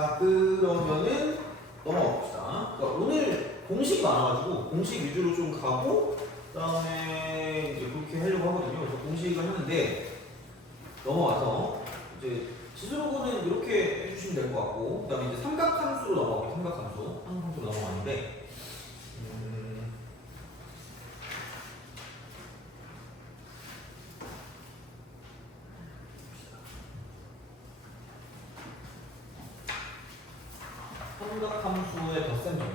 자, 그러면은 넘어가 봅시다. 그러니까 오늘 공식이 많아가지고 공식 위주로 좀 가고 그다음에 이제 그렇게 하려고 하거든요. 그래서 공식을 하는데 넘어가서 이제 지수로고는 이렇게 해주시면 될 것 같고 그다음에 이제 삼각함수로 넘어가고 삼각함수로 넘어가는데 삼각함수의 덧셈 정리.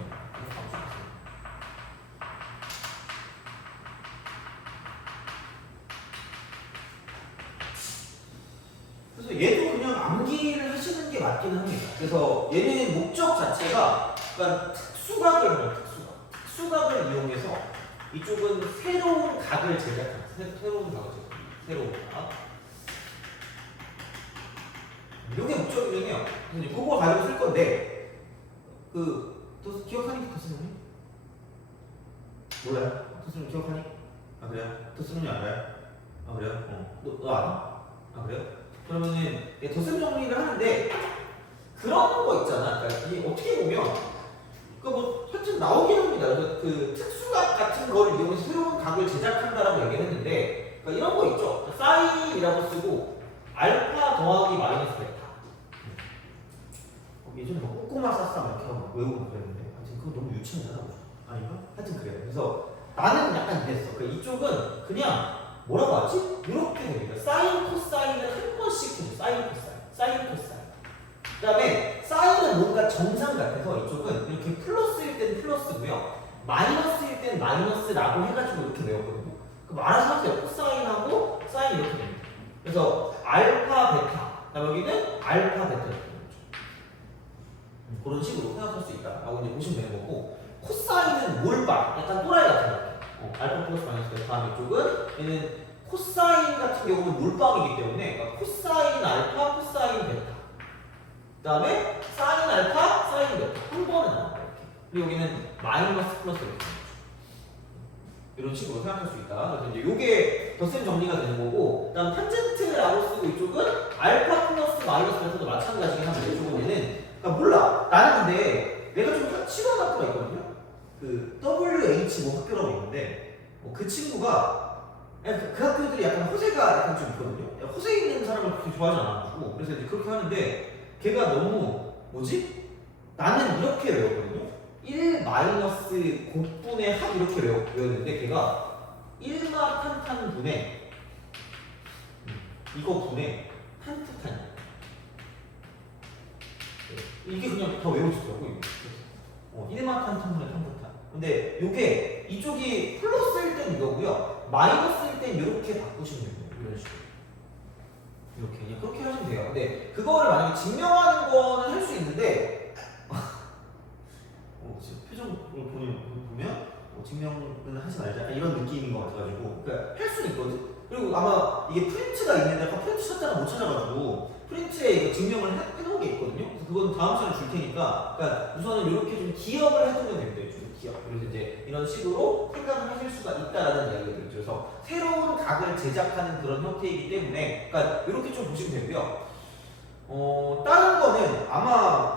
그래서 얘도 그냥 암기를 하시는 게 맞기는 합니다. 그래서 얘는 목적 자체가 그러니까 특수각을 이용해서 이쪽은 새로운 각을 제작하는 새로운 각. 이게 목적이긴 해요. 그래서 이제 그거 가지고 쓸 건데 기억하니 더쓰는 몰라요? 더쓰는 기억하니? 아 그래요? 더쓰는 알아요? 아 그래요? 너 알아? 아 그래요? 그러면은 덧셈 정리를 하는데 그런 거 있잖아. 그러니까 이게 어떻게 보면 뭐 하여튼 나오긴 합니다. 그래서 그 특수각 같은 거를 이용해서 새로운 각을 제작한다라고 얘기를 했는데 그러니까 이런 거 있죠. 사인이라고 쓰고 알파 더하기 마이너스 베타. 예전에 뭐 꼬꼬마 쌌싸 이렇게 하고 외우고 그랬는데 하여튼 그거 너무 유치하잖아. 아닌가? 하여튼 그래요. 그래서 나는 약간 이랬어. 그러니까 이쪽은 그냥 뭐라고 하지? 이렇게 됩니다. 사인, 코사인을 한 번씩 해줘. 사인, 코사인. 그 다음에 사인은 뭔가 정상 같아서 이쪽은 이렇게 플러스일 땐 플러스고요. 마이너스일 땐 마이너스라고 해가지고 이렇게 외웠거든요. 그럼 알아서 하세요. 코사인하고 사인 이렇게 됩니다. 그래서 알파, 베타. 그다음 여기는 알파, 베타. 그런 식으로 생각할 수 있다라고 이제 보시면 되는 거고 코사인은 몰빵. 약간 또라이 같은 거. 알파 플러스 마이너스 베타 다음 이쪽은 얘는 코사인 같은 경우는 몰빵이기 때문에 그러니까 코사인 알파, 코사인 베타 그 다음에 사인 알파, 사인 베타 한 번에 나온다 이렇게. 그리고 여기는 마이너스 플러스 이렇게 이런 식으로 생각할 수 있다. 그래서 이제 요게 덧셈 정리가 되는 거고 그 다음 탄젠트라고 쓰고 이쪽은 알파 플러스 마이너스 베타도 마찬가지긴 한데 이쪽은 얘는 그러니까 몰라. 나는 근데 내가 좀 친한 학교가 있거든요. 그 WH 뭐 학교라고 있는데 그 친구가 그 학교들이 약간 허세가 약간 좀 있거든요. 허세 있는 사람을 그렇게 좋아하지 않아가지고 그래서 이제 그렇게 하는데 걔가 너무 뭐지? 나는 이렇게 외웠거든요. 1 마이너스 곱분의 합 이렇게 외웠는데 걔가 1마 탄탄 분의 이거 분의 탄트탄 이게 그냥 더 외워지더라고요. 1마 탄탄 분의 탄트탄 근데 요게 이쪽이 플러스일 땐 이거고요. 마이너스일 땐 이렇게 바꾸시면 됩니다. 이런 식으로. 이렇게 그냥 그렇게 하시면 돼요. 근데 그거를 만약에 증명하는 거는 할 수 있는데 표정을 보면 증명은 하지 말자 이런 느낌인 것 같아가지고 그러니까 할 수는 있거든. 그리고 아마 이게 프린트가 있는데 아까 프린트 찾다가 못 찾아가지고 프린트에 이거 증명을 해놓은 게 있거든요. 그래서 그건 다음 시간에 줄 테니까 그러니까 우선은 이렇게 좀 기억을 해두면 됩니다. 기억. 그래서 이제 이런 식으로 생각을 하실 수가 있다라는 이야기가 들죠. 그래서 새로운 각을 제작하는 그런 형태이기 때문에 그러니까 이렇게 좀 보시면 되고요. 다른 거는 아마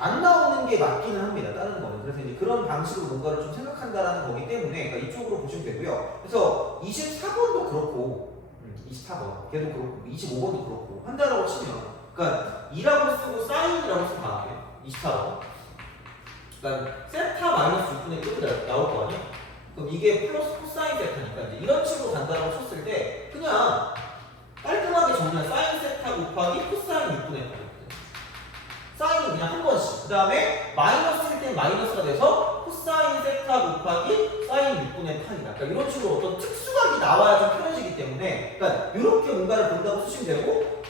안 나오는 게 맞기는 합니다. 다른 거는. 그래서 이제 그런 방식으로 뭔가를 좀 생각한다라는 거기 때문에 그러니까 이쪽으로 보시면 되고요. 그래서 24번도 그렇고 24번 걔도 그렇고 25번도 그렇고 한다라고 치면 그러니까 2라고 쓰고 사인이라고 쓰면 다 나와요. 24번. 그러니까 세타 마이너스 6분의 1이 나올 거 아니야? 그럼 이게 플러스 코사인 세타니까 이제 이런 식으로 간다라고 쳤을 때 그냥 깔끔하게 정리한 사인 세타 곱하기 코사인 6분의 8. 사인은 그냥 한 번씩. 그 다음에 마이너스일 땐 마이너스가 돼서 코사인 세타 곱하기 사인 6분의 8이다. 그러니까 이런 식으로 어떤 특수각이 나와야 좀 편해지기 때문에 그러니까 이렇게 뭔가를 본다고 쓰시면 되고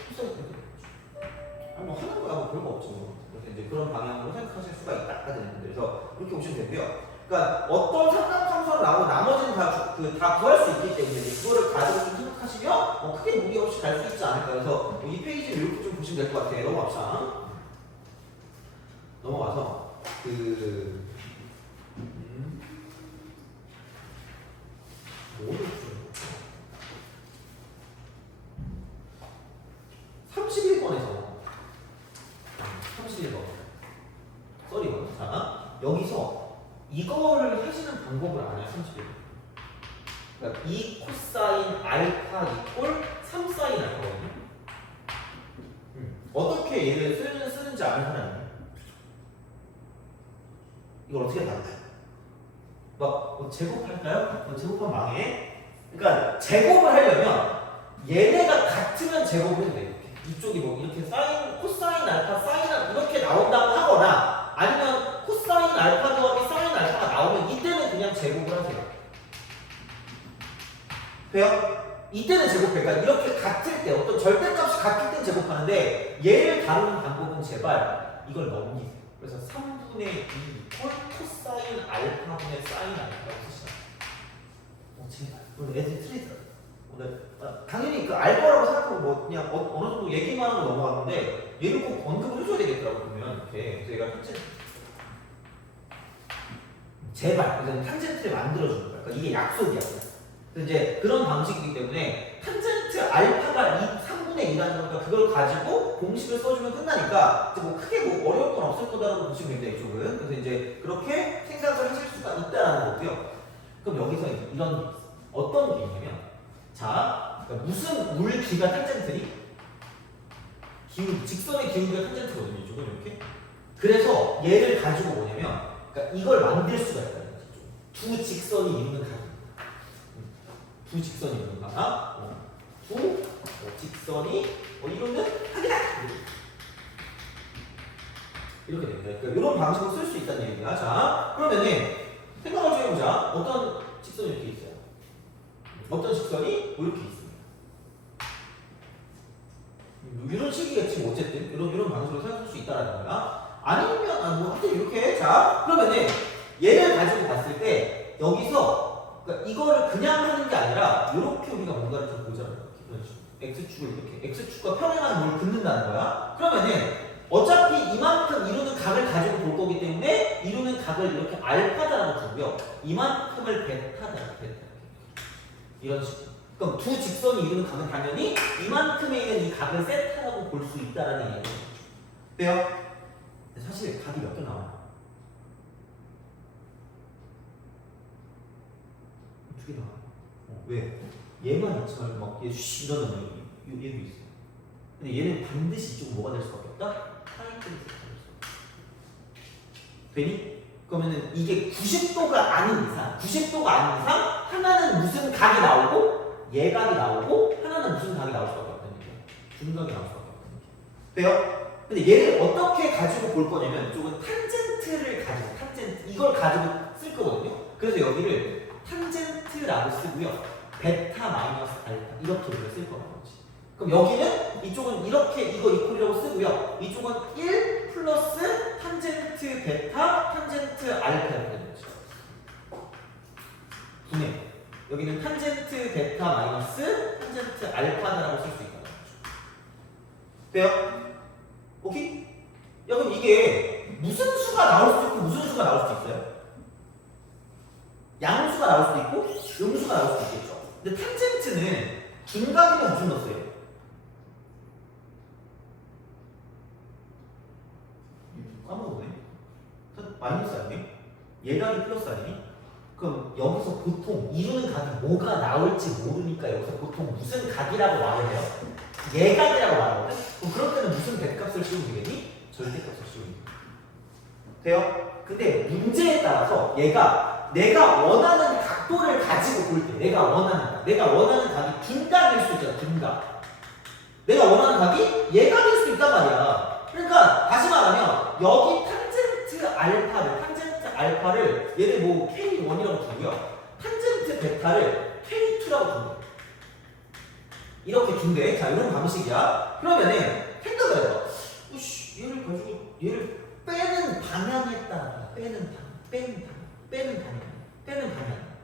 뭐 하는 거야 뭐 별거 없죠. 그래서 이제 그런 방향으로 생각하실 수가 있다. 그래서 이렇게 보시면 되고요. 그러니까 어떤 삼각함수가 나오고 나머지는 다 구할 수 있기 때문에 이제 그거를 가지고 좀 생각하시면 크게 무리 없이 갈 수 있지 않을까. 그래서 이 페이지를 이렇게 좀 보시면 될 것 같아요. 넘어가서 뭐를 31번에서 31번 그러니까 2 코사인 알파 이꼴 3 사인 알파거든요. 어떻게 얘를 쓰는지 아는 사람이 이걸 어떻게 나눌까요? 뭐 제곱할까요? 제곱하면 망해. 그러니까 제곱을 하려면 얘네가 같으면 제곱을 해도 돼. 이쪽이 뭐 이렇게 사인, 코사인 알파, 사인 알파 이렇게 나온다고 하거나 아니면 코사인 알파 더하기 사인 알파가 나오면 이때는 그냥 제곱을 하세요. 돼요? 이때는 제곱해. 그러니까 이렇게 같을 때 어떤 절대값이 같을 땐 제곱하는데 얘를 다루는 방법은 제발 이걸 넘기세요. 그래서 3분의 2 이퀄 코사인 알파분의 사인 알파라고 쓰시나. 제발. 오늘 애들이 틀리더라고요. 오늘 당연히 그 알파라고 생각하고 뭐 그냥 어느 정도 얘기만 하고 넘어갔는데 얘를 꼭 언급을 해줘야 되겠더라고 보면 이렇게. 그래서 얘가 탄젠트 제발 이건 탄젠트를 만들어주는 거야. 그러니까 이게 약속이야. 그래서 이제 그런 방식이기 때문에 탄젠트 알파가 3분의 2라는 거니까 그걸 가지고 공식을 써주면 끝나니까 이제 뭐 크게 뭐 어려울 건 없을 거다라고 보시면 됩니다. 이쪽은. 그래서 이제 그렇게 생각을 하실 수가 있다라는 거고요. 그럼 여기서 이런 게 있어. 어떤 게 있냐면 자, 그러니까 무슨 물기가 탄젠트니? 기울, 직선의 기울기가 탄젠트거든요. 이쪽은 이렇게. 그래서 얘를 가지고 뭐냐면 그러니까 이걸 만들 수가 있다는 거죠. 두 직선이 이루는 각. 두 직선이 이루는 각. 두 직선이 이루는 각이다. 이렇게 됩니다. 그러니까 이런 방식으로 쓸 수 있다는 얘기야. 자, 그러면은 생각을 좀 해보자. 어떤 직선이 이렇게 있어요? 어떤 직선이 이렇게 있습니다. 이런 식이겠지. 어쨌든 이런 방식으로 생각할 수 있다라는 거야. 아니면 뭐 하여튼 이렇게. 자, 그러면은 얘를 가지고 봤을 때 여기서 그러니까 이거를 그냥 하는 게 아니라 이렇게 우리가 뭔가를 좀 보자는 거야. 이런 식으로 x축을 이렇게 x축과 평행한 뭘 긋는다는 거야. 그러면은 어차피 이만큼 이루는 각을 가지고 볼 거기 때문에 이루는 각을 이렇게 알파다라고 두고요. 이만큼을 베타다. 이런 식으로. 그럼 두 직선이 이루는 각은 당연히 이만큼에 있는 이 각을 세타라고 볼 수 있다라는 얘기죠. 돼요? 사실 각이 몇 개 나와요? 두 개 나와요. 왜? 얘만 있지 말고 막 얘 이러면 얘도 있어요. 근데 얘는 반드시 이쪽은 뭐가 될 수밖에 없다? 파인트를 되니? 그러면은 이게 90도가 아닌 이상, 90도가 아닌 이상 하나는 무슨 각이 나오고 얘각이 나오고 하나는 무슨 각이 나올 수밖에 없다는 얘기야. 중각이 나올 수밖에 없다는 얘기야. 돼요? 근데 얘를 어떻게 가지고 볼 거냐면 이쪽은 탄젠트를 가지고 탄젠트 이걸 가지고 쓸 거거든요. 그래서 여기를 탄젠트라고 쓰고요. 베타 마이너스 알파 이렇게 우리가 쓸 거라는 거지. 그럼 여기는 이쪽은 이렇게 이거 이퀄이라고 쓰고요. 이쪽은 1 플러스 탄젠트 베타 탄젠트 알파 이렇게 되는 거죠. 분해. 여기는 탄젠트 베타 마이너스 탄젠트 알파다라고 쓸 수 있다는 거죠. 돼요? 오케이? 야 그럼 이게 무슨 수가 나올 수도 있고 무슨 수가 나올 수도 있어요? 양수가 나올 수도 있고 음수가 나올 수도 있겠죠. 근데 탄젠트는 중각이면 무슨 넣었어요? 까먹었네. 마이너스 아니에요? 얘각이 플러스 아니니? 그럼 여기서 보통 이루는 각이 뭐가 나올지 모르니까 여기서 보통 무슨 각이라고 말을 해요? 얘각이라고 말하거든? 그럼 그럴 때는 무슨 대값을 씌우면 되겠니? 절대값을 씌우면 돼요? 근데 문제에 따라서 얘가 내가 원하는 각도를 가지고 볼 때 내가 원하는 각이 둔각일 수 있잖아. 둔각. 내가 원하는 각이 얘각일 수도 있단 말이야. 그러니까 다시 말하면 여기 탄젠트 알파를 얘를 뭐 K1이라고 두고요. 탄젠트 베타를 K2라고 둔다. 이렇게 둔대. 자, 이런 방식이야. 그러면은 생각을 해봐. 얘를 가지고 얘를 빼는 방향에 따라 빼는 방향.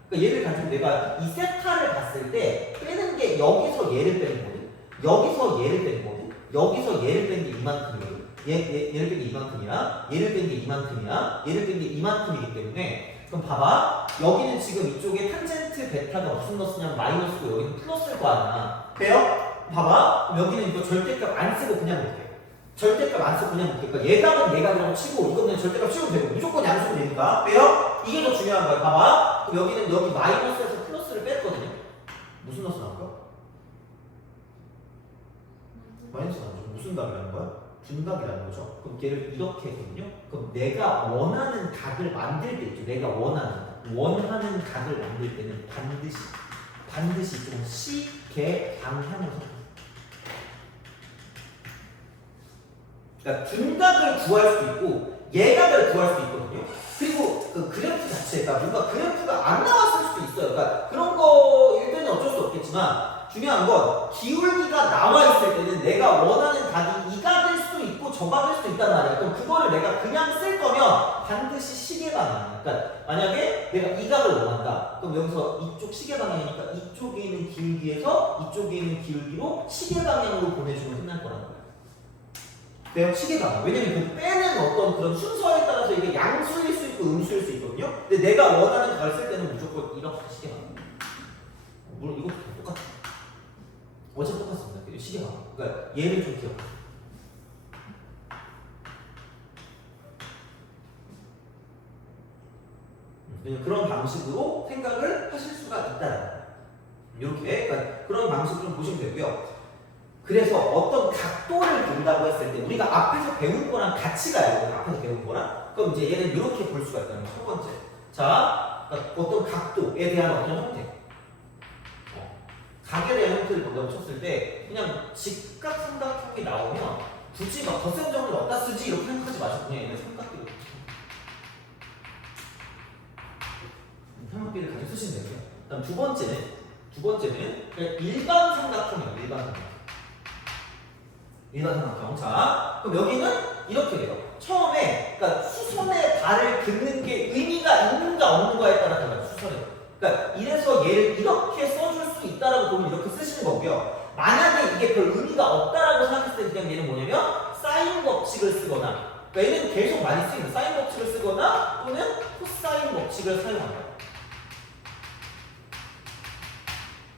그러니까 얘를 가지고 내가 이 세타를 봤을 때 빼는 게 여기서 얘를 빼는 거든. 여기서 얘를 빼는 거든. 여기서 얘를 빼는 게 이만큼이거든. 얘를 뺀 게 이만큼이야. 얘를 뺀 게 이만큼이야. 얘를 뺀 게 이만큼이기 때문에 그럼 봐봐. 여기는 지금 이쪽에 탄젠트 베타가 무슨 넣었냐면 마이너스고 여기는 플러스일 거 아니야. 돼요? 봐봐. 그럼 여기는 이거 절대값 안 쓰고 그냥 볼게. 절대값 안 쓰고 그냥 볼게. 그러니까 얘값은 얘값이라고 치고 이거는 절대값 치우면 되고 무조건 양수면 되니까. 돼요? 이게 더 중요한 거야. 봐봐. 그럼 여기는 여기 마이너스에서 플러스를 뺐거든요. 둔각이라는 거죠. 그럼 얘를 이렇게 했거든요. 그럼 내가 원하는 각을 만들 때 있죠. 내가 원하는 각을 만들 때는 반드시 좀 시계 방향으로 선택해요. 그러니까 둔각을 구할 수도 있고 예각을 구할 수도 있거든요. 그리고 그 그래프 자체가 뭔가 그래프가 안 나왔을 수도 있어요. 그러니까 그런 거일 때는 어쩔 수 없겠지만 중요한 건 기울기가 나와 있을 때는 내가 원하는 각이 이 각일 수도 있고 저 각일 수도 있단 말이야. 그럼 그거를 내가 그냥 쓸 거면 반드시 시계 방향. 그러니까 만약에 내가 이 각을 원한다. 그럼 여기서 이쪽 시계 방향이니까 이쪽에 있는 기울기에서 이쪽에 있는 기울기로 시계 방향으로 보내주면 끝날 거라는 거야. 그냥 시계 방향. 왜냐면 그 빼는 어떤 그런 순서에 따라서 이게 양수일 수 있고 음수일 수 있거든요. 근데 내가 원하는 각을 쓸 때는 무조건 이렇게 시계 방향. 물론 이것도 똑같아. 어차피 똑같습니다. 시계가. 그러니까 얘를 좀 기억하세요. 그런 방식으로 생각을 하실 수가 있다. 이렇게 그러니까 그런 방식으로 좀 보시면 되고요. 그래서 어떤 각도를 본다고 했을 때 우리가 앞에서 배운 거랑 같이 가요. 앞에서 배운 거랑. 그럼 이제 얘는 이렇게 볼 수가 있다는 첫 번째. 자, 그러니까 어떤 각도에 대한 어떤 형태. 각에 대한 형태를 본다고 쳤을 때 그냥 직각삼각형이 나오면 굳이 막 덧셈정을 어디다 쓰지 이렇게 생각하지 마시고 그냥 얘는 삼각비를 가지고 쓰시면 되고요. 그다음 두 번째는 그냥 일반 삼각형이에요. 일반 삼각형. 자, 그럼 여기는 이렇게 돼요. 처음에 그러니까 수선에 발을 긋는 게 의미가 있는가 없는가에 따라 달라요. 수선에. 그러니까 이래서 얘를 이렇게 써줄 수 있다라고 보면 이렇게 쓰시는 거고요. 만약에 이게 별 의미가 없다라고 생각했을 때 그냥 얘는 뭐냐면 사인 법칙을 쓰거나 그러니까 얘는 계속 많이 쓰이는 사인 법칙을 쓰거나 또는 코사인 법칙을 사용한다.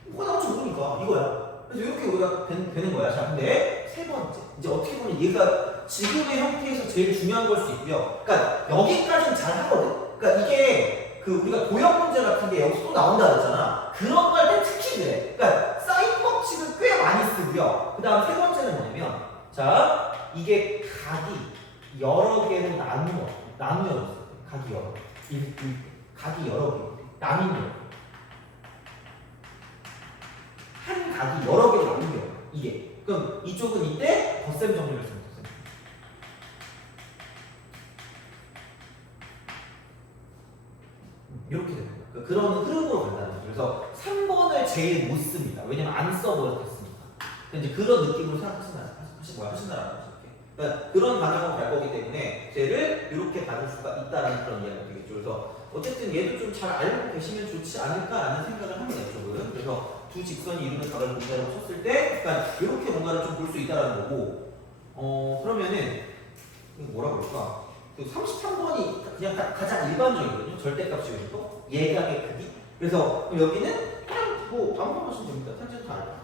뭐가 나올지 모르니까 이거야. 그래서 이렇게 우리가 되는 거야. 자, 근데 세 번째 이제 어떻게 보면 얘가 지금의 형태에서 제일 중요한 걸 수 있고요. 그러니까 여기까지는 잘 하거든. 그러니까 이게 그 우리가 도형 문제 같은 게 여기서 또 나온다 그랬잖아. 그런 거 할 때 특히 그래. 그러니까 사인 법칙을 꽤 많이 쓰고요. 그 다음 세 번째는 뭐냐면 자 이게 각이 여러 개로 나누어졌어요. 각이 여러 개. 각이 여러 개. 나뉘는 한 각이 여러 개로 나누는 거예요. 이게. 그럼 이쪽은 이때 덧셈 정리를 했습니다. 이렇게 되는 거예요. 그러니까 그런 흐름으로 간다는 거죠. 그래서 3번을 제일 못 씁니다. 왜냐면 안 써버렸으니까. 이제 그런 느낌으로 하신다라는 거죠. 그러니까 그런 방향으로 갈 거기 때문에 쟤를 이렇게 받을 수가 있다라는 그런 이야기가 되겠죠. 그래서 어쨌든 얘도 좀 잘 알고 계시면 좋지 않을까라는 생각을 합니다. 이쪽은. 그래서 두 직선이 이루는 각을 본다고 쳤을 때, 그러니까 이렇게 뭔가를 좀 볼 수 있다라는 거고, 그러면은 뭐라 그럴까? 33번이 그냥 가장 일반적이거든요. 절대값이거든요. 예각의 크기. 그래서 여기는 그냥 뭐 아무거나 하시면 됩니다. 탄젠트 알파.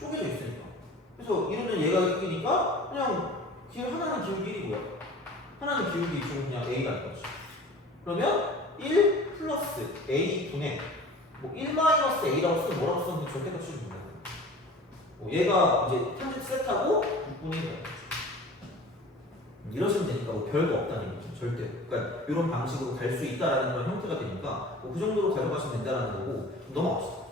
쪼개져 있으니까. 그래서 이러면 예각의 크기니까 그냥 하나는 기울기 1이고요. 하나는 기울기 2고 그냥 A가 될 거죠. 그러면 1 플러스 A 분의 뭐 1 마이너스 A라고 쓰면 뭐라고 쓰면 절대값 치면 됩니다. 얘가 이제 탄젠트 세트하고 6분의 1 이러시면 되니까 뭐 별거 없다는 얘기죠. 절대. 그러니까 이런 방식으로 갈 수 있다라는 그런 형태가 되니까 그 정도로 가져가시면 된다는 거고 넘어갑시다.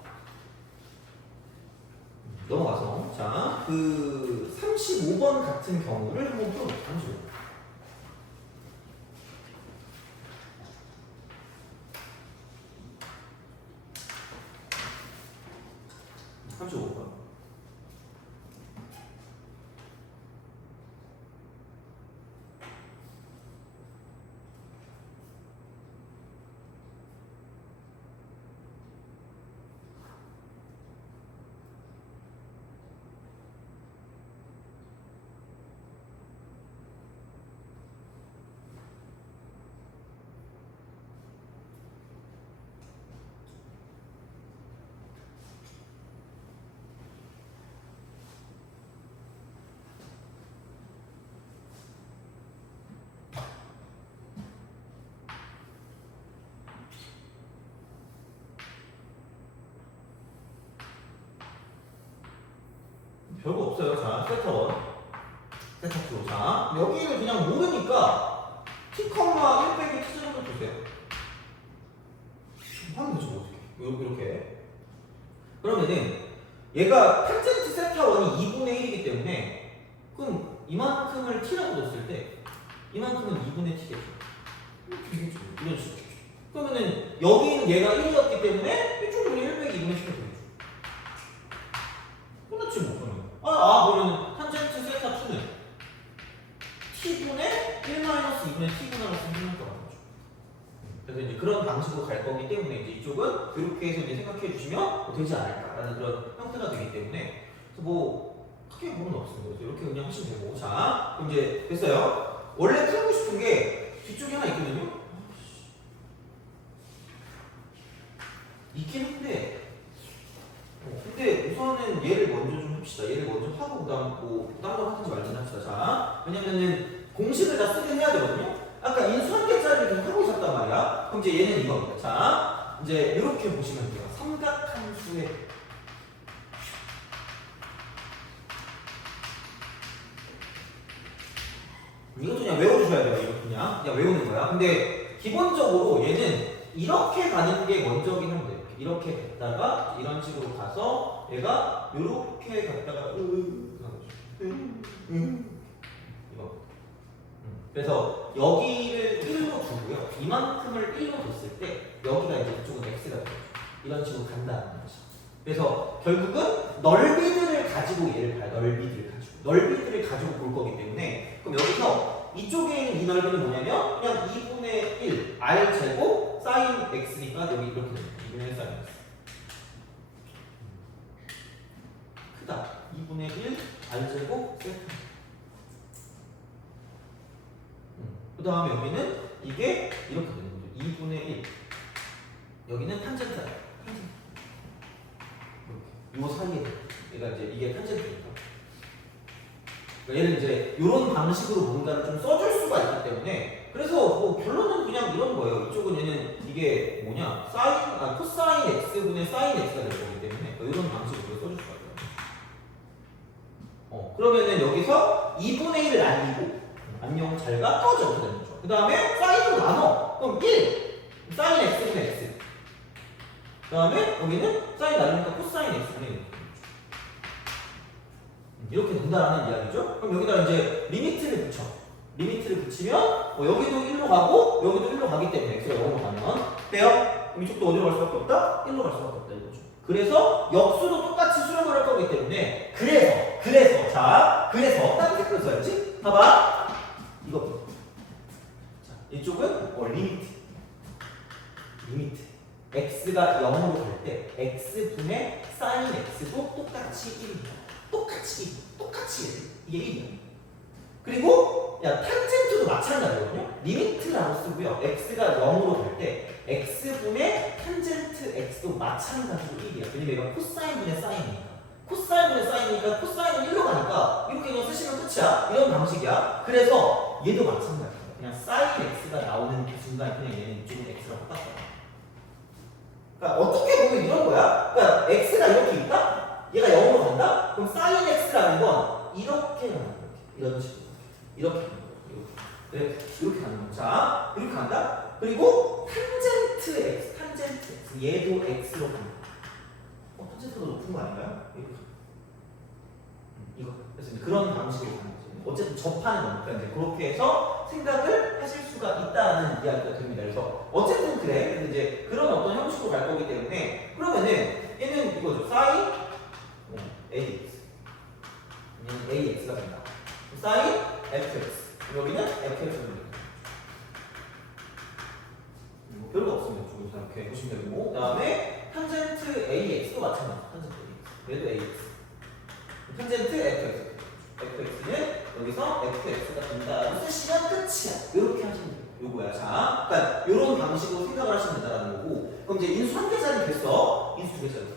넘어가서 자, 그 35번 같은 경우를 한번 풀어볼게요. 35번. 별거 없어요. 자, 세타 1, 세타 2. 자, 여기를 그냥 모르니까 t, 1 빼기 t 제곱을 주세요. 하면 되죠, 뭐 어떻게. 이렇게. 그러면은 얘가 탄젠트 세타 1이 2분의 1이기 때문에 그럼 이만큼을 t라고 뒀을 때 이만큼은 2분의 t겠죠. 되겠죠. 이런 식으로. 그러면은 여기는 얘가 1이었기 때문에 이쪽으로 1 빼기 2분의 10을 되겠죠. 끝났지 뭐 그러면. 그러면 탄젠트 세타 2는 t분의 1-2분의 t분하고 쓰면 것 같죠. 그래서 이제 그런 방식으로 갈 거기 때문에 이제 이쪽은 이렇게 해서 이제 생각해 주시면 되지 않을까라는 그런 형태가 되기 때문에 그래서 뭐 크게 부분은 없습니다. 그래서 이렇게 그냥 하시면 되고. 자, 그럼 이제 됐어요. 원래 풀고 싶은 게 뒤쪽에 하나 있거든요. 있긴 한데 근데 우선은 얘를 먼저 좀 합시다. 얘를 먼저 하고 그다음 뭐 다른 거 하든지 말든지 합시다. 자, 왜냐면은 공식을 다 쓰긴 해야 되거든요. 아까 인수 한 개짜리를 계속 하고 있었단 말이야. 그럼 이제 얘는 이겁니다. 자, 이제 이렇게 보시면 돼요. 삼각함수의 이것도 그냥 외워주셔야 돼요. 이거 그냥 외우는 거야. 근데 기본적으로 얘는 이렇게 가는 게 먼저긴 한데 이렇게 갔다가 이런 식으로 가서 얘가 이렇게 갔다가 이거. 그래서 여기를 1로 두고요. 이만큼을 1로 뒀을 때 여기가 이제 이쪽은 x가 되죠. 이런 식으로 간다는 거죠. 그래서 결국은 넓이들을 가지고 얘를 봐요. 넓이들을 가지고 볼 거기 때문에 그럼 여기서 이쪽에 있는 이 넓이는 뭐냐면 그냥 2분의 1 r 제곱 사인 x니까 여기 이렇게 됩니다. 2분의 1 사인 x. 크다. 2분의 1 r 제곱 세타. 그 다음에 여기는 이게 이렇게 되는 거죠. 2분의 1. 여기는 탄젠트다. 요 사이에 얘가 이제 이게 탄젠트니까. 그러니까 얘는 이제 이런 방식으로 뭔가를 좀 써줄 수가 있기 때문에 그래서 뭐 결론은 그냥 이런 거예요. 이쪽은 얘는 이게 뭐냐 코사인 x분의 사인 x가 될 거기 때문에 이런 방식으로 써줄 수가 있어요. 그러면은 여기서 2분의 1을 날리고 안녕 잘가 꺼져 이렇게 되는 거죠. 그 다음에 사인으로 나눠. 그럼 1 사인 x분의 x. 그 다음에 여기는 사인 나누니까 코사인 x분의 1. 이렇게 된다라는 이야기죠. 그럼 여기다 이제 리미트를 붙여. 리미트를 붙이면 여기도 1로 가고 여기도 1로 가기 때문에 x가 0으로 가면 돼요. 그럼 이쪽도 어디로 갈 수밖에 없다? 1로 갈 수밖에 없다 이거죠. 그래서 역수도 똑같이 수렴을 할 거기 때문에 그래서 다른 색깔로 써야지. 봐봐. 이거. 자, 이쪽은 리미트. x가 0으로 갈 때 x분의 사인 x도 똑같이 1입니다. 똑같이 이게 1이야. 그리고 탄젠트도 마찬가지거든요. 리미트라고 쓰고요. x가 0으로 갈 때 x분의 탄젠트 x도 마찬가지로 1이야. 왜냐면 얘가 코사인분의 사인이니까. 코사인은 1로 가니까 이렇게 그냥 쓰시면 끝이야. 이런 방식이야. 그래서 얘도 마찬가지야. 그냥 사인 x가 나오는 그 순간 그냥 얘는 이쪽은 x랑 똑같아. 그러니까 어떻게 보면 이런 거야. 그러니까 x가 이렇게 있다? 얘가 0으로 간다? 그럼 sin x라는 건 이렇게 가는 거야. 이런 식으로. 이렇게 가는 거야. 이렇게 가는 거야. 자, 이렇게 간다? 그리고 탄젠트 x. 얘도 x로 간다. 탄젠트가 높은 거 아닌가요? 이거. 그래서 그런 방식으로 가는 거지. 어쨌든 접하는 거니까 이제 그렇게 해서 생각을 하실 수가 있다는 이야기가 됩니다. 그래서 어쨌든 그래. 근데 이제 그런 어떤 형식으로 갈 거기 때문에 그러면은 얘는 이거죠. sin ax. ax가 된다. sin fx. 여기는 fx가 됩니다. 별거 없습니다. 조금 이렇게 보시면 되고. 그 다음에 탄젠트 ax도 마찬가지. 탄젠트 ax. 얘도 ax. 탄젠트 fx. fx는 여기서 fx가 된다. 쓰시면 끝이야. 이렇게 하시면 돼요. 요거야. 자, 그러니까 이런 방식으로 생각을 하시면 된다는 거고. 그럼 이제 인수 한 개짜리 됐어. 인수 두 개짜리 됐어.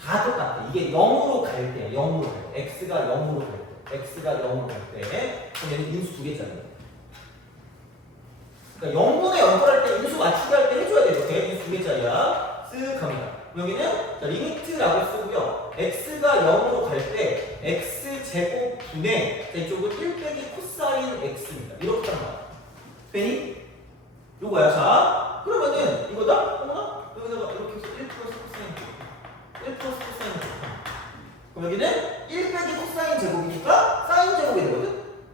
다 똑같아. 이게 0으로 갈 때, x가 0으로 갈 때, 그럼 얘는 인수 두 개짜리야. 그러니까 0분의 0걸 할 때 인수 맞추기 할 때 해줘야 돼. 이렇게 인수 두 개짜리야. 쓱 갑니다. 여기는 자, 리미트라고 쓰고요. x가 0으로 갈 때 x제곱 분의 자, 이쪽은 1 빼기 코사인 x입니다. 이렇게 하는 거야. 빼니? 요거야. 자, 그러면은 이거다? 어머나? 여기다가 이렇게 해서 1 플러스 코사인 제곱 1 플러스 코사인 제곱 그럼 여기는 1 빼기 코사인 제곱이니까 사인 제곱이 되거든?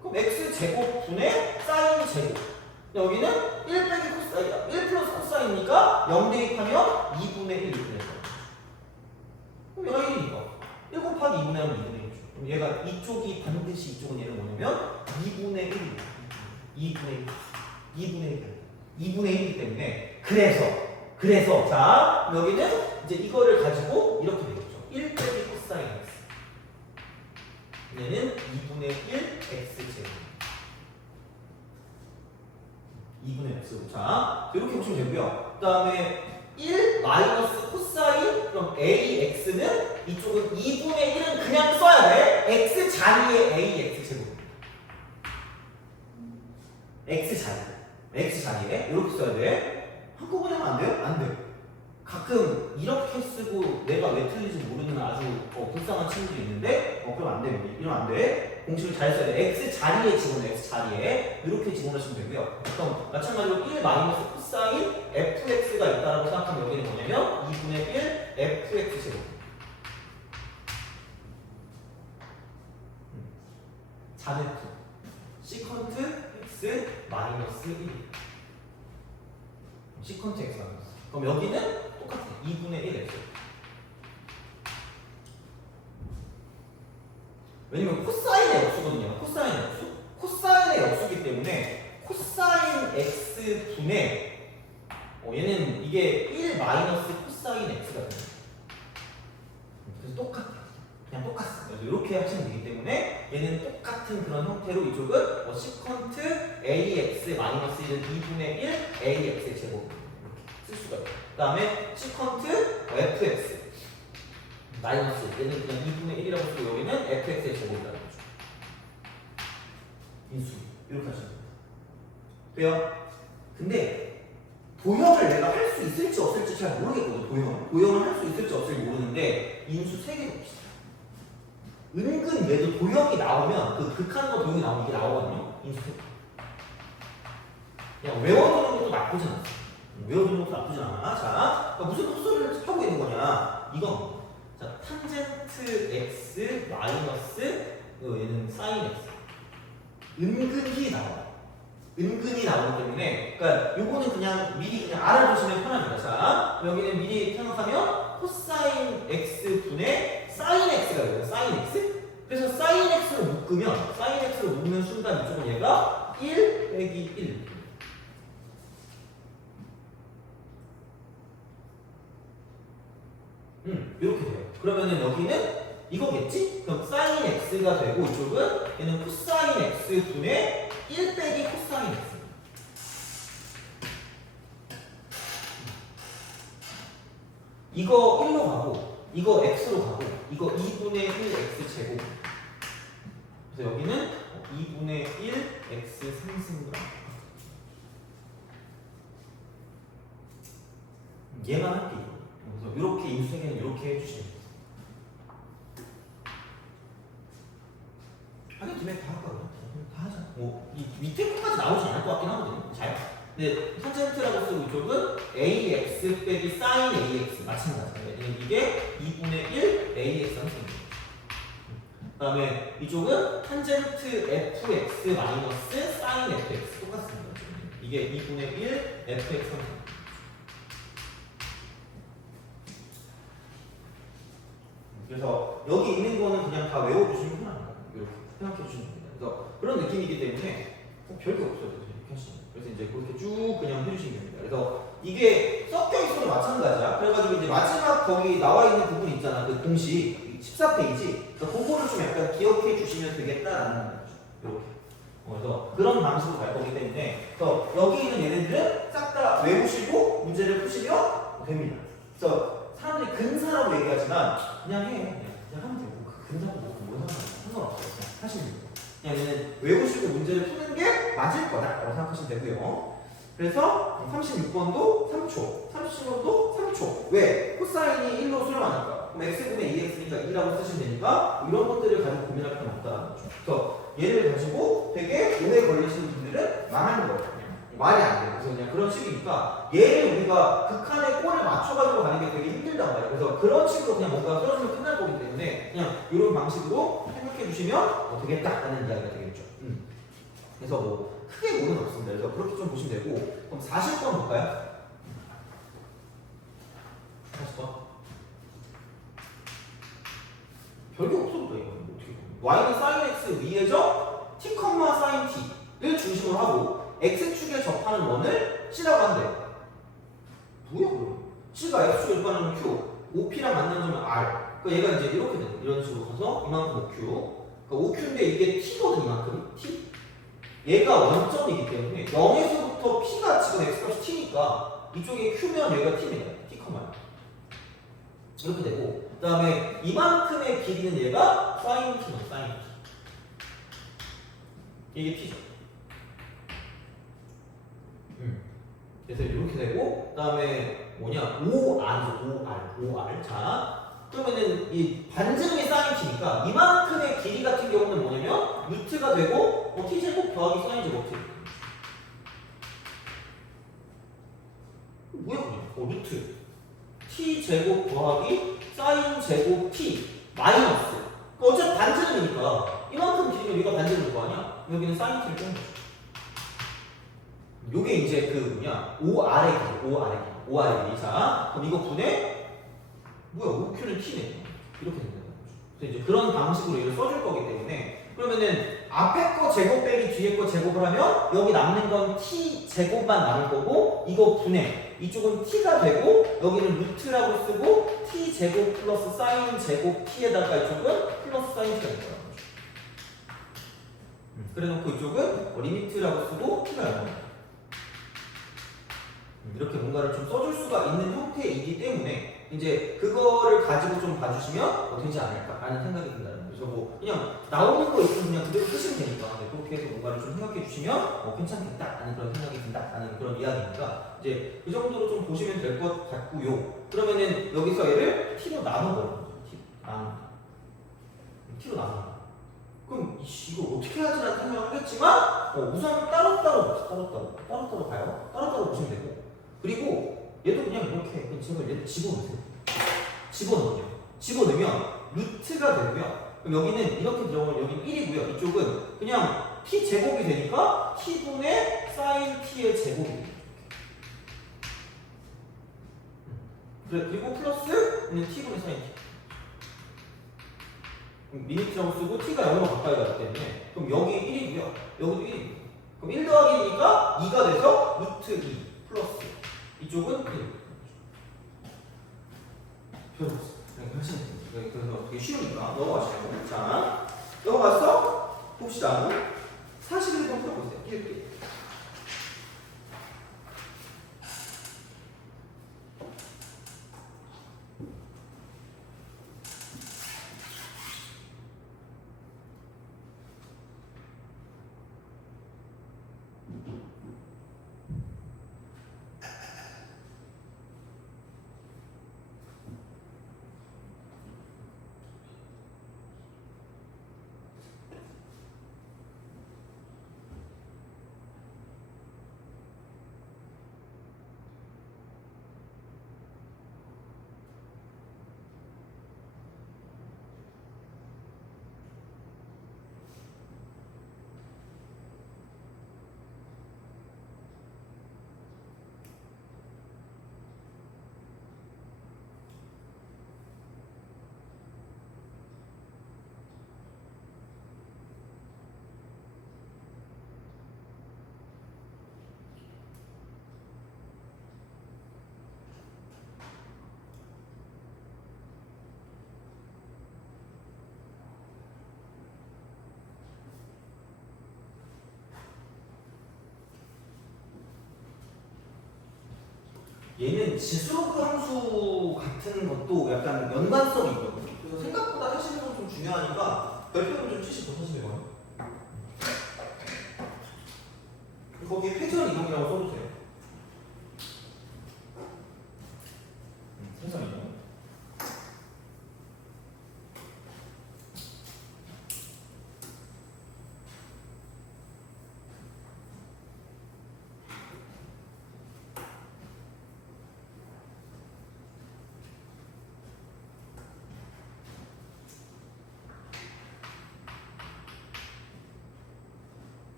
그럼 x제곱 분의 사인 제곱 여기는 1 빼기 코사인 1 플러스 코사인이니까 0 대입하면 2분의 1 이렇게 되죠. 그럼 얘가 1이니까 1 곱하기 2분의 1은 2분의 1이죠. 그럼 얘가 이쪽이 반드시 이쪽은 얘는 뭐냐면 2분의 1이에요. 2분의 1이기 때문에 그래서 자 여기는 이제 이거를 가지고 이렇게 되겠죠. 1 빼기 코사인 x 얘는 2분의 1 x제곱 2분의 x 자 이렇게 보시면 되고요. 그 다음에 1 마이너스 코사인 그럼 ax는 이쪽은 2분의 1은 그냥 써야 돼. x 자리에 ax제곱 x 자리에 이렇게 써야 돼. 한꺼번에 하면 안 돼요? 안 돼. 가끔 이렇게 쓰고 내가 왜 틀린지 모르는 아주 불쌍한 친구도 있는데 그럼 안 돼. 이러면 안 돼. 공식을 잘 써야 돼. x 자리에 집어넣어. x 자리에 이렇게 집어넣으시면 되고요. 그럼 마찬가지로 1 마이너스 코사인 fx가 있다라고 생각하면 여기는 뭐냐면 2분의 1 fx 제곱 자네트 시컨트 x 마이너스 1 시컨트 x 마이너스 그럼 여기는 똑같아 2분의 1 x 왜냐면 코사인의 역수거든요. 코사인의 역수기 때문에 코사인 x 분의 얘는 이게 1 마이너스 코사인 x가 됩니다. 그래서 그냥 똑같아. 그래서 이렇게 하시면 되기 때문에 얘는 똑같은 그런 형태로 이쪽은 시컨트 ax 마이너스 1은 2분의 1 ax 제곱 이렇게 쓸 수가 있어요. 그 다음에 시컨트 fx 마이너스 얘는 그냥 2분의 1이라고 쓰고 여기는 fx의 제곱이라는 거죠. 인수 이렇게 하시면 됩니다. 돼요? 근데 도형을 내가 할 수 있을지 없을지 잘 모르겠거든. 도형을 할 수 있을지 없을지 모르는데 인수 3개 봅시다. 은근 얘도 도형이 나오면 그 극한거 도형이 나오면 이게 나오거든요. 인수 3개. 그냥 외워두는 것도 나쁘진 않아. 외워두는 것도 나쁘진 않아. 자, 그러니까 무슨 헛소리를 하고 있는 거냐? 이건 자, 탄젠트 x 마이너스 얘는 사인 x 은근히 나와요. 은근히 나오기 때문에 그러니까 요거는 그냥 미리 그냥 알아두시면 편합니다. 자, 여기는 미리 생각하면 코사인 x 분의 사인 x가 돼요. 사인 x. 그래서 사인 x로 묶으면 사인 x로 묶는 순간 이쪽은 얘가 1 빼기 1. 이렇게 돼요. 그러면은 여기는 이거겠지? 그럼 사인 x가 되고 이쪽은 얘는 코사인 x 분의 1 빼기 코사인 x. 이거 1로 가고 이거 x로 가고 이거 2분의 1 x 제곱. 그래서 여기는 2분의 1 x 3승 얘만 할게요. 그래서 이렇게 인수세계는 이렇게 해주시면 돼요. 하긴 김에 다 할까? 다 하자. 이 밑에 끝까지 나오지 않을 것 같긴 하거든요. 잘. 근데 탄젠트라고 쓰고 이쪽은 ax 빼기 sin ax 마찬가지예요. 이게 2분의 1 ax 선생님. 그 다음에 이쪽은 탄젠트 fx 마이너스 sin fx 똑같습니다. 이게 2분의 1 fx 선생님. 그래서 여기 있는 거는 그냥 다 외워주시면 편합니다. 이렇게 생각해 주시면 됩니다. 그래서 그런 느낌이기 때문에 별게 없어요. 이렇게 하시면. 그래서 이제 그렇게 쭉 그냥 해주시면 됩니다. 그래서 이게 섞여 있어도 마찬가지야. 그래가지고 이제 마지막 거기 나와 있는 부분 있잖아. 그 공식 14페이지. 그래서 그거를 좀 약간 기억해 주시면 되겠다라는 거죠. 이렇게. 그래서 그런 방식으로 갈 거기 때문에 그래서 여기 있는 얘네들은 싹 다 외우시고 문제를 푸시면 됩니다. 그래서 사람들이 근사라고 얘기하지만 그냥 해. 그냥 하면 되고 그 근사도 뭔 상관없어요. 그냥 하시면 돼요. 그냥 얘는 외우시고 문제를 푸는 게 맞을 거다라고 생각하시면 되고요. 그래서 36번도 3초, 37번도 3초. 왜? 코사인이 1로 수렴하니까. 그럼 x분의 2x니까 2라고 쓰시면 되니까 이런 것들을 가지고 고민할 필요는 없다는 거죠. 그래서 얘를 가지고 되게 오래 걸리시는 분들은 망하는 거예요. 말이 안 돼요. 그래서 그냥 그런 식이니까 얘를 우리가 극한의 꼴을 맞춰가지고 가는 게 되게 힘들단 말이에요. 그래서 그런 식으로 그냥 뭔가 떨어지면 끝날 거기 때문에 그냥 이런 방식으로 생각해 주시면 되겠다라는 이야기가 되겠죠. 그래서 뭐 크게 오는 없습니다. 그래서 그렇게 좀 보시면 되고 그럼 40번 볼까요? 40번 별게 없어도 돼. 이거는 어떻게 y는 sin x 위에죠? t, sin t를 중심으로 하고 x축에 접하는 원을 c라고 한대. 뭐야 그럼? c가 x축에 접하는 q, OP랑 만나는 점은 r. 그러니까 얘가 이제 이렇게 되는 이런 식으로 가서 이만큼 OQ. 그러니까 OQ인데 이게 t거든 이만큼 t. 얘가 원점이기 때문에 0에서부터 p가 지금 x값이 t니까 이쪽에 q면 여기가 t입니다. t, 이렇게 되고 그 다음에 이만큼의 길이는 얘가 sin t는 sin t. 이게 p죠. 그래서 이렇게 되고 그 다음에 뭐냐 5r이죠. 5r. 자 그러면은 이 반지름이 sin t니까 이만큼의 길이 같은 경우는 뭐냐면 루트가 되고 t제곱 더하기 sin 제곱 t. 뭐야 그냥 루트 t제곱 더하기 sin 제곱 t 마이너스. 어차피 반지름이니까 이만큼 길이면 여기가 반지름일 거 아니야? 여기는 sin t를 빼는 거죠. 요게 이제 그 뭐냐 5r의 길이 5r의 길이. 자 그럼 이거 분해 뭐야 5q는 t네. 이렇게 된다는 거죠. 그래서 이제 그런 방식으로 얘를 써줄 거기 때문에 그러면은 앞에 거 제곱 빼기 뒤에 거 제곱을 하면 여기 남는 건 t 제곱만 남을 거고 이거 분해 이쪽은 t가 되고 여기는 루트라고 쓰고 t 제곱 플러스 sin 제곱 t에다가 이쪽은 플러스 sin t가 될 거야. 그래놓고 이쪽은 리미트라고 쓰고 t가 나옵니다. 이렇게 뭔가를 좀 써줄 수가 있는 형태이기 때문에 이제 그거를 가지고 좀 봐주시면 되지 않을까라는 생각이 든다는 거죠. 그래서 뭐 그냥 나오는 거 있으면 그냥 그대로 쓰시면 되니까 그렇게 해서 뭔가를 좀 생각해 주시면 괜찮겠다라는 그런 생각이 든다라는 그런 이야기니까 이제 그 정도로 좀 보시면 될 것 같고요. 그러면은 여기서 얘를 t로 나눠버리는 거죠. t로 나눠. 그럼 이거 어떻게 하지라는 생각을 하겠지만 우선 따로따로 봐요. 따로따로 보시면 되고 그리고 얘도 그냥 이렇게 그냥 제발 얘를 집어넣으세요. 집어넣으면 루트가 되고요. 그럼 여기는 이렇게 들어가면 여기는 1이고요. 이쪽은 그냥 t 제곱이 되니까 t분의 sin t의 제곱이 돼요. 그리고 플러스 t분의 sin t. 리미트라고 쓰고 t가 0으로 가까이 가기 때문에 그럼 여기 1이고요. 여기도 1이고요. 그럼 1 더하기 2가 2가 돼서 루트 2 플러스 이쪽은 1. 별로 없어. 그냥 하시면 됩니다. 그래서 되게 쉬우니까 넘어가시고. 자, 넘어가서 봅시다. 41번 풀어보세요. 끼리끼리. 얘는 지수로그 함수 같은 것도 약간 연관성이 있거든요. 그래서 생각보다 하시는 건 좀 중요하니까 별표는 좀 치시고 사시면 돼요. 거기 회전 이동이라고 써주세요.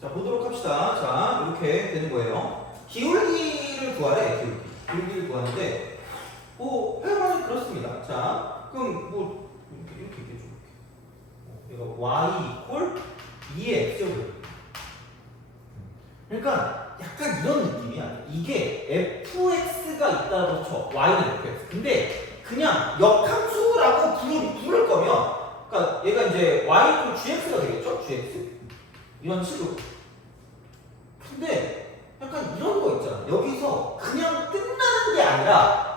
자, 보도록 합시다. 자, 이렇게 되는 거예요. 기울기를 구하래. 기울기를 구하는데 하여간 그렇습니다. 자, 그럼 이렇게 얘기해줘. 얘가 y 이퀄 2의 x제곱. 그러니까 약간 이런 느낌이야. 이게 fx가 있다고 쳐. y는 fx. 근데 그냥 역함수라고 부를 거면, 그러니까 얘가 이제 y 이퀄 gx가 되겠죠? gx. 이런 식으로. 근데 약간 이런 거 있잖아. 여기서 그냥 끝나는 게 아니라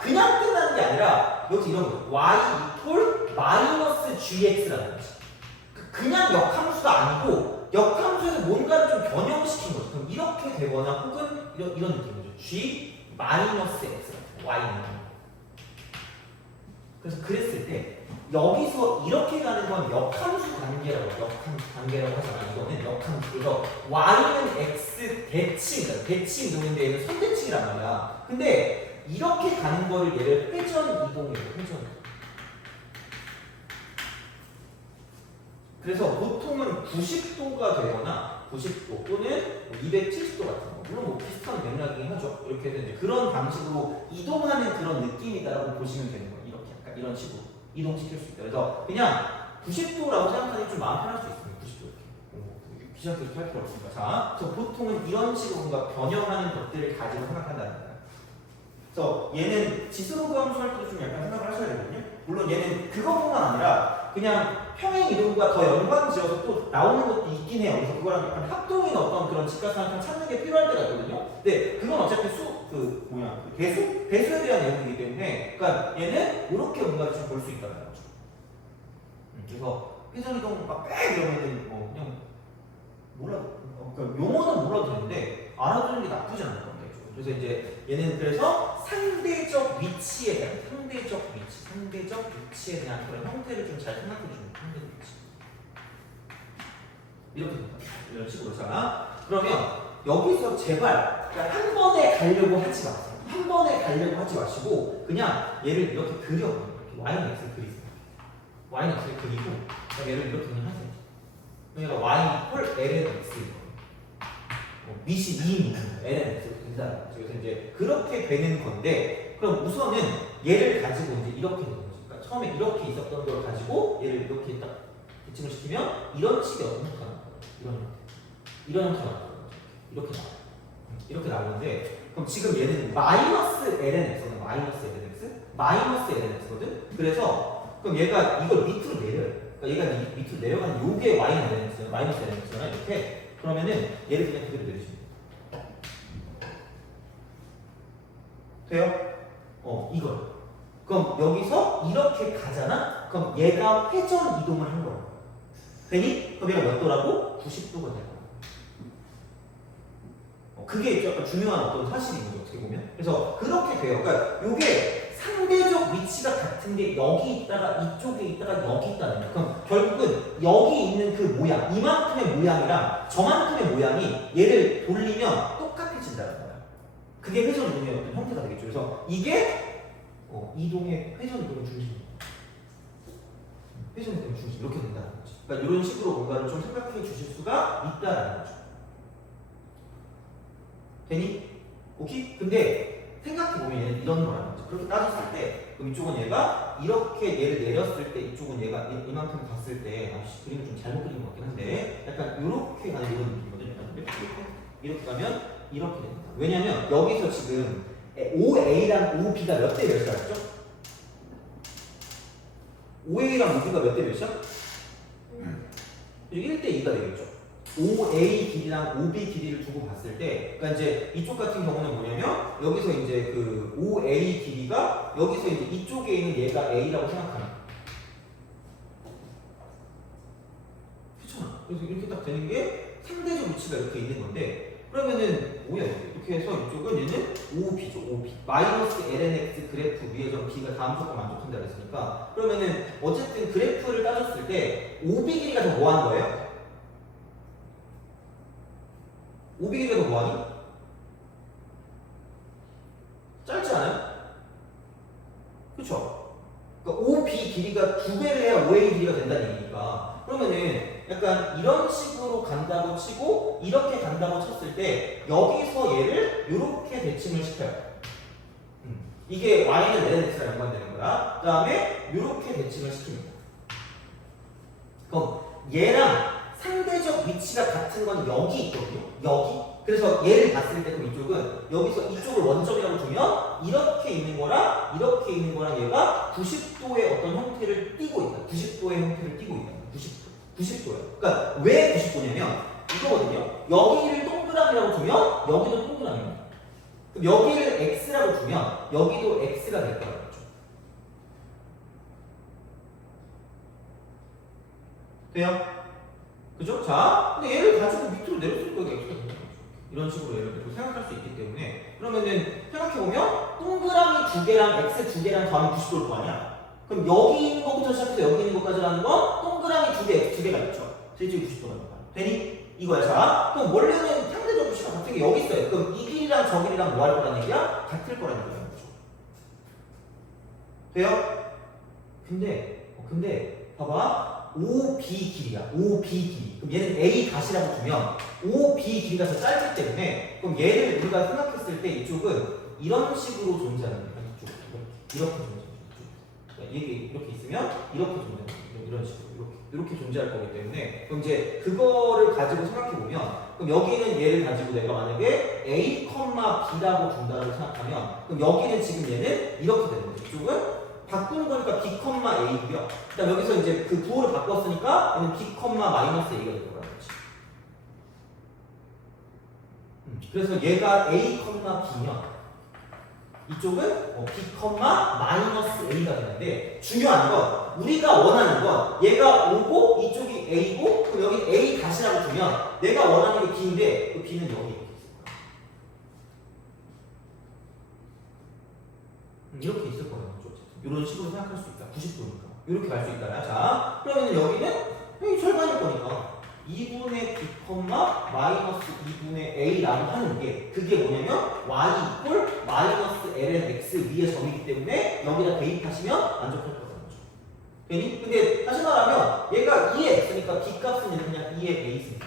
여기서 이런 거. y 이퀄 마이너스 gx라는 거지. 그냥 역함수가 아니고 역함수에서 뭔가를 좀 변형시킨 거죠. 그럼 이렇게 되거나 혹은 이런 느낌이죠. g 마이너스 x 같은 거, y는. 그래서 그랬을 때 여기서 이렇게 가는 건 역함수 관계라고 하잖아. 이거는 역함수. 그래서 y는 x 대칭, 그러니까 대칭 이동인데 얘는 선대칭이란 말이야. 근데 이렇게 가는 거를 얘를 회전 이동이에요. 회전. 그래서 보통은 90도가 되거나 90도 또는 270도 같은 거. 물론 뭐 비슷한 맥락이긴 하죠. 이렇게 해서 이제 그런 방식으로 이동하는 그런 느낌이다라고 보시면 되는 거예요. 이렇게 약간 이런 식으로 이동시킬 수 있다. 그래서 그냥 90도라고 생각하니 좀 마음 편할 수 있습니다. 90도 이렇게. 귀찮게 이렇게 할 필요 없으니까. 자, 그래서 보통은 이런 식으로 뭔가 변형하는 것들을 가지고 생각한다는 거예요. 그래서 얘는 지수로그 함수할 때도 좀 약간 생각을 하셔야 되거든요. 물론 얘는 그것뿐만 아니라 그냥 평행 이동과 더 연관지어서 또 나오는 것도 있긴 해요. 그래서 그거랑 약간 합동인 어떤 그런 직각상을 찾는 게 필요할 때가 있거든요. 근데 그건 어차피 배수에 대한 내용이기 때문에, 그러니까 얘는 이렇게 뭔가를 좀 볼 수 있다는 거죠. 그래서 회전 이동 막 이러면은 뭐 그냥 그러니까 용어는 몰라도 되는데 알아두는 게 나쁘지 않을 겁니다. 그래서 이제 얘는 그래서 상대적 위치에 대한 그런 형태를 좀 잘 생각해 주는 상대적 위치. 이렇게 됩니다. 이런 식으로. 자, 그러면 여기서 제발 한 번에 가려고 하지 마시고 그냥 얘를 이렇게 그려요. y는 x를 그리세요. y는 x를 그리고 얘를 이렇게 그냥 하세요. 그러니까 y 이퀄 ln x인 거예요. 밑이 2인 ln x가 된다. 그래서 이제 그렇게 되는 건데, 그럼 우선은 얘를 가지고 이제 이렇게 되는 거죠. 그러니까 처음에 이렇게 있었던 걸 가지고 얘를 이렇게 딱 대칭을 시키면 이런 식의 어떤 형태가 나와요. 이런 형태가 나와요. 이렇게 나오는데, 그럼 지금 얘는 마이너스 ln x거든. 마이너스 ln x거든. 그래서 그럼 얘가 이걸 밑으로 내려요. 그러니까 얘가 밑으로 내려가는 요게 y는 ln x잖아. 마이너스 ln x잖아. 이렇게. 그러면은 얘를 그냥 그대로 내리시면 돼요? 이걸. 그럼 여기서 이렇게 가잖아? 그럼 얘가 회전 이동을 한 거야. 되니? 그럼 얘가 몇 도라고? 90도가 될 거야. 그게 약간 중요한 어떤 사실인 거죠, 어떻게 보면. 그래서 그렇게 돼요. 그러니까 요게 상대적 위치가 같은 게 여기 있다가 이쪽에 있다가 여기 있다는 거예요. 그럼 결국은 여기 있는 그 모양, 이만큼의 모양이랑 저만큼의 모양이 얘를 돌리면 똑같아진다는 거예요. 그게 회전 이동의 어떤 형태가 되겠죠. 그래서 이게 이동의 회전 이동의 중심입니다. 회전 이동의 중심 이렇게 된다는 거죠. 그러니까 이런 식으로 뭔가를 좀 생각해 주실 수가 있다는 거죠. 되니? 오케이? 근데 생각해보면 얘는 이런 거라는 거죠. 그렇게 따졌을 때 그럼 이쪽은 얘가 이렇게 얘를 내렸을 때 이쪽은 얘가 이만큼 갔을 때 그림을 좀 잘못 그린 것 같긴 한데 약간 이렇게 가는 이런 느낌이거든요. 이렇게 가면 이렇게 됩니다. 왜냐면 여기서 지금 OA랑 OB가 몇 대 몇이라 했죠? OA랑 OB가 몇 대 몇이야? 1대 2가 되겠죠. OA 길이랑 OB 길이를 두고 봤을 때, 그러니까 이제 이쪽 같은 경우는 뭐냐면 여기서 이제 그 OA 길이가 여기서 이제 이쪽에 있는 얘가 A라고 생각하면, 그렇잖아. 그래서 이렇게 딱 되는 게 상대적 위치가 이렇게 있는 건데, 그러면은 뭐야 이렇게 해서 이쪽은 얘는 OB죠. OB 마이너스 lnx 그래프 위에 점 b가 다음 조건 만족한다 그랬으니까, 그러면은 어쨌든 그래프를 따졌을 때 OB 길이가 더 뭐하는 거예요? OB 길이가 더 뭐하니? 짧지 않아요? 그쵸? 그러니까 OB 길이가 2배를 해야 OA 길이가 된다는 얘기니까, 그러면은 약간 이런 식으로 간다고 치고 이렇게 간다고 쳤을 때 여기서 얘를 이렇게 대칭을 시켜요. 이게 y는 lnx랑 연관되는 거야. 그 다음에 이렇게 대칭을 시킵니다. 그럼 얘랑 상대적 위치가 같은 건 여기 있거든요. 여기. 그래서 얘를 봤을 때 그럼 이쪽은 여기서 이쪽을 원점이라고 두면 이렇게 있는 거랑 이렇게 있는 거랑 얘가 90도의 어떤 형태를 띠고 있다. 90도의 형태를 띠고 있다. 90도예요. 그러니까 왜 90도냐면 이거거든요. 여기를 동그라미라고 두면 여기도 동그라미입니다. 그럼 여기를 x라고 두면 여기도 x가 될 거라고 했죠. 돼요? 그죠? 자, 근데 얘를 가지고 밑으로 내렸을 거가 x가 된다는 거죠. 이런 식으로 예를 들어 생각할 수 있기 때문에 그러면은 생각해보면 동그라미 두 개랑 x 두 개랑 더하면 90도일 거 아니야? 그럼 여기 있는 것부터 시작해서 여기 있는 것까지라는 건 동그라미 두 개, x 두 개가 있죠. 실제 90도라는 거야. 되니? 이거야. 자, 그럼 원래는 상대적 위치가 같은 게 여기 있어요. 그럼 이 길이랑 저 길이랑 뭐 할 거란 얘기야? 같을 거란 얘기야. 돼요? 근데 봐봐. OB 길이야. OB 길이. 그럼 얘는 A 다시라고 두면 OB 길이가 더 짧기 때문에 그럼 얘를 우리가 생각했을 때 이쪽은 이런 식으로 존재하는 거야. 이렇게 존재하는 거야. 이게 이렇게 있으면 이렇게 존재하는 거야. 이런 식으로 이렇게 존재할 거기 때문에 그럼 이제 그거를 가지고 생각해 보면 그럼 여기는 얘를 가지고 내가 만약에 A, B라고 둔다고 생각하면 그럼 여기는 지금 얘는 이렇게 되는 거죠. 이쪽은 바꾸는 거니까 B, A고요. 그다음 여기서 이제 그 부호를 바꿨으니까 얘는 B, 마이너스 A가 될 거라는 거지. 그래서 얘가 A, B면 이쪽은 B, 마이너스 A가 되는데 중요한 건 우리가 원하는 건 얘가 O고 이쪽이 A고 그럼 여기 A 다시라고 두면 내가 원하는 게 B인데 그 B는 여기 이렇게 있을 거예요. 이런 식으로 생각할 수 있다. 90도니까. 이렇게 갈 수 있다. 자, 그러면 여기는 여기 절반일 거니까 2분의 B, 마이너스 2분의 A라고 하는 게 그게 뭐냐면 y 이퀄 마이너스 ln x 위의 점이기 때문에 여기다 대입하시면 만족할 거라는 거죠. 되니? 근데 다시 말하면 얘가 2의 x니까 B 값은 얘는 그냥 2의 a입니다.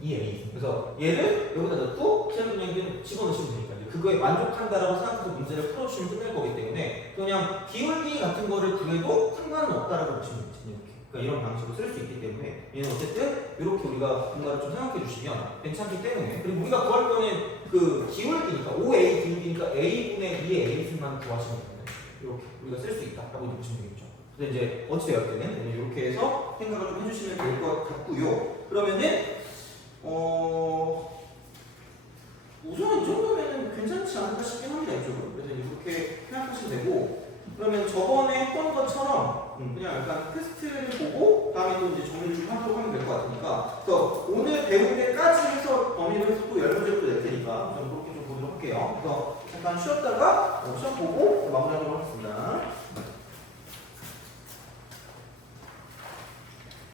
2의 a. 그래서 얘를 여기다 넣고 최근에 집어넣으시면 되니까 그거에 만족한다라고 생각해서 문제를 풀어주시면 끝날 거기 때문에 그냥 기울기 같은 거를 구해도 상관은 없다라고 보시면 되지. 이렇게. 그러니까 이런 방식으로 쓸 수 있기 때문에 얘는 어쨌든 이렇게 우리가 뭔가를 좀 생각해 주시면 괜찮기 때문에 그리고 우리가 구할 거는 그 기울기니까 5a 기울기니까 a분의 2의 a승만 구하시면 됩니다. 이렇게 우리가 쓸 수 있다라고 보시면 되겠죠. 근데 이제 어찌되었든 이렇게 해서 생각을 좀 해주시면 될 것 같고요. 그러면은 우선 이 정도면 괜찮지 않을까 싶긴 합니다. 이쪽은. 그래서 이렇게 생각하시면 되고 그러면 저번에 했던 것처럼 그냥 약간 테스트를 보고 다음에 또 이제 정리를 좀 하도록 하면 될 것 같으니까 그래서 오늘 배운 데까지 해서 범위를 해서 또 10문제를 낼 테니까 좀 그렇게 좀 보도록 할게요. 그래서 잠깐 쉬었다가 시험 보고 마무리하도록 하겠습니다.